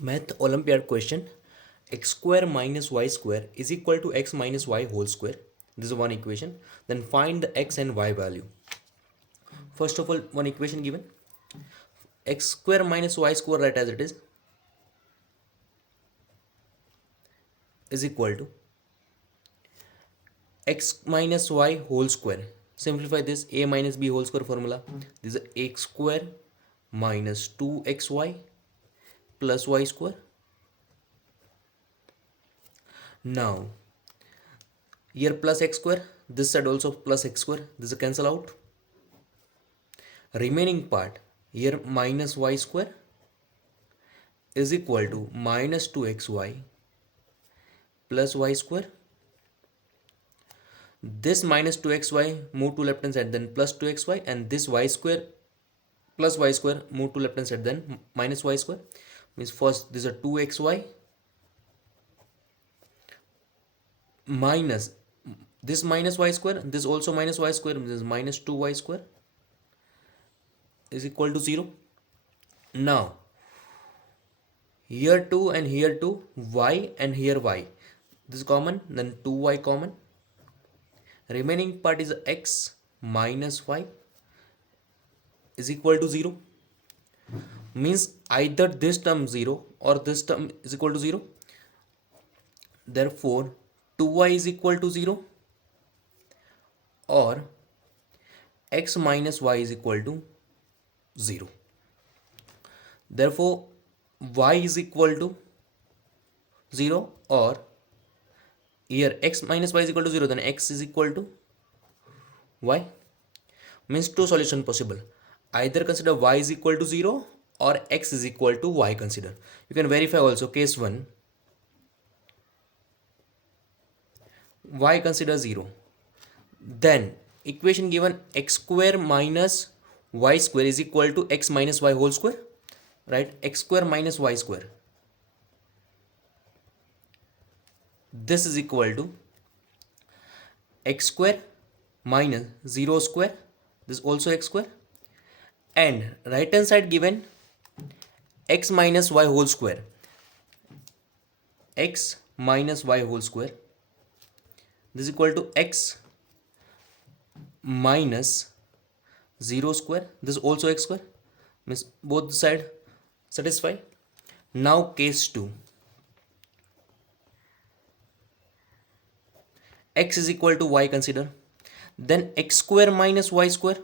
Math Olympiad question: x square minus y square is equal to x minus y whole square. This is one equation. Then find the x and y value. First of all, one equation given: x square minus y square, right as it is equal to x minus y whole square. Simplify this: a minus b whole square formula. This is x square minus 2xy plus y square. Now here plus x square, this side also plus x square, this is cancel out. Remaining part here minus y square is equal to minus 2xy plus y square. This minus 2xy move to left hand side, then plus 2xy, and this y square plus y square move to left hand side, then minus y square. Means first this is a 2xy minus this minus y square, this also minus y square, this is minus 2y square is equal to 0. Now here 2 and here 2, y and here y, this is common, then 2y common. Remaining part is x minus y is equal to 0. Means either this term 0 or this term is equal to 0. Therefore 2y is equal to 0 or x minus y is equal to 0. Therefore y is equal to 0, or here x minus y is equal to 0, then x is equal to y. Means two solution possible: either consider y is equal to 0 or x is equal to y consider. You can verify also case 1, y consider 0, then equation given x square minus y square is equal to x minus y whole square, right? X square minus y square, this is equal to x square minus 0 square, this is also x square, and right hand side given x minus y whole square, x minus y whole square, this is equal to x minus 0 square, this is also x square. Means both side satisfy. Now case 2, x is equal to y consider, then x square minus y square,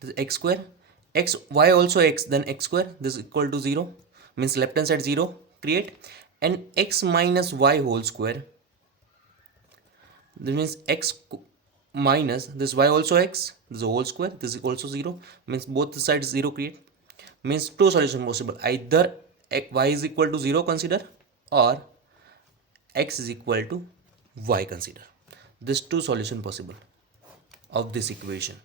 this is x square, x y also x, then x square, this is equal to 0. Means left hand side 0 create, and x minus y whole square, this means x minus this y also x, this is a whole square, this is also 0. Means both the sides 0 create. Means two solution possible: either y is equal to 0 consider or x is equal to y consider. This two solution possible of this equation.